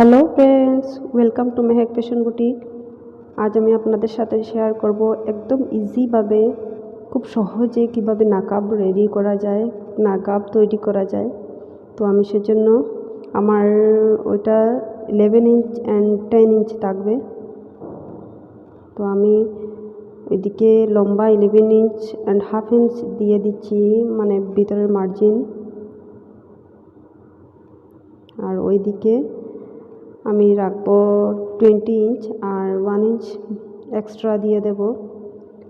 Hello friends, welcome to Mehak fashion boutique. আজ আমি আপনাদের সাথে শেয়ার করব একদম ইজিভাবে খুব সহজে কিভাবে নাকাব রেডি করা যায়, নাকাব তৈরি করা যায়। তো আমি সেজন্য আমার ওইটা 11 ইঞ্চ অ্যান্ড 10 ইঞ্চ থাকবে। তো আমি এদিকে লম্বা 11 ইঞ্চ অ্যান্ড হাফ ইঞ্চ দিয়ে দিচ্ছি, মানে ভিতরের মার্জিন। আর ওইদিকে আমি রাখবো 20 ইঞ্চ আর 1 ইঞ্চ এক্সট্রা দিয়ে দেব।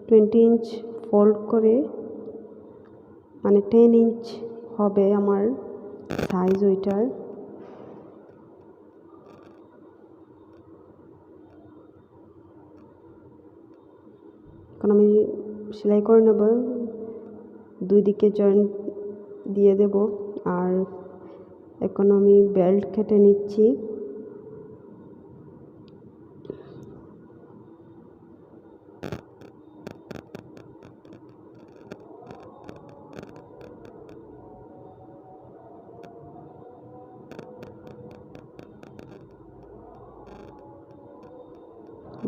20 ইঞ্চ ফোল্ড করে, মানে 10 ইঞ্চ হবে আমার সাইজ ওইটার। এখন আমি সেলাই করে নেব, দুই দিকে জয়েন্ট দিয়ে দেব। আর এখন আমি বেল্ট কেটে নিচ্ছি।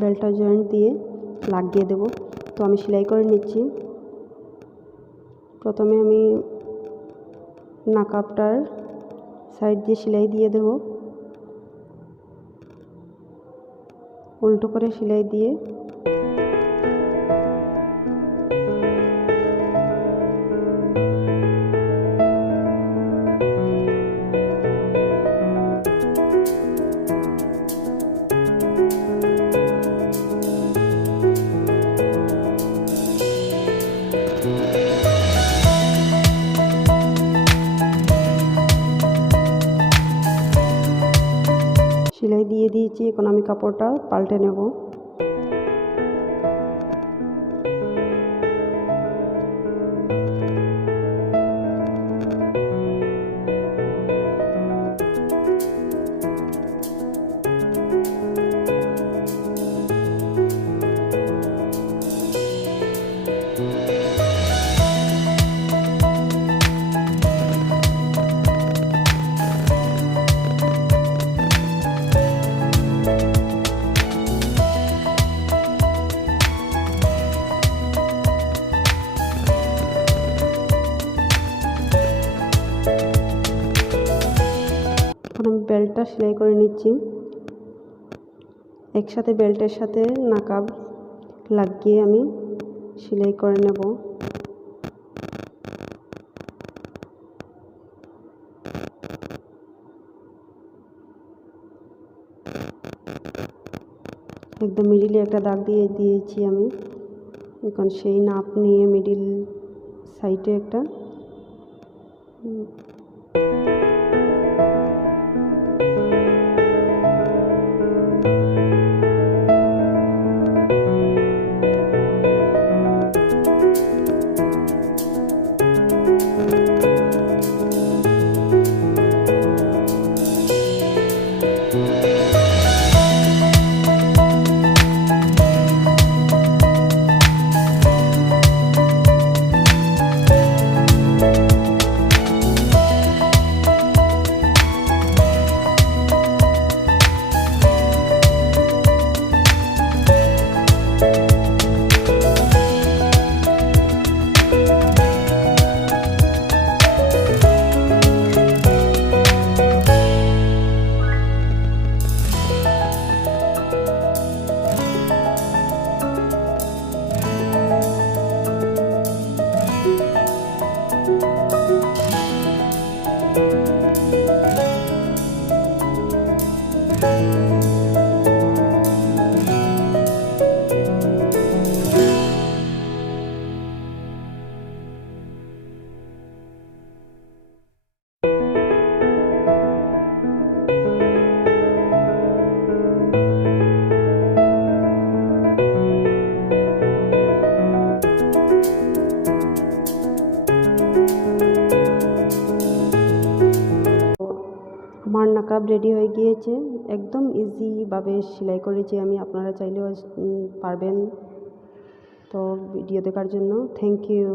বেল্টটা জয়েন্ট দিয়ে লাগিয়ে দেব। তো আমি সেলাই করে নিচ্ছি। প্রথমে আমি নাকাবটার সাইড দিয়ে সেলাই দিয়ে দেব, উল্টো করে সেলাই দিয়ে সেলাই দিয়ে দিয়েছি। এখন আমি কাপড়টা পাল্টে নেব। এখন আমি বেল্টটা সেলাই করে নিচ্ছি। একসাথে বেল্টের সাথে নাকাব লাগিয়ে আমি সেলাই করে নেব। একদম মিডিলে একটা দাগ দিয়ে দিয়েছি আমি। এখন সেই নাপ নিয়ে মিডিল সাইডে একটা আমার নাকাব রেডি হয়ে গিয়েছে। একদম ইজিভাবে সেলাই করেছি আমি, আপনারা চাইলেও পারবেন। তো ভিডিও দেখার জন্য থ্যাংক ইউ।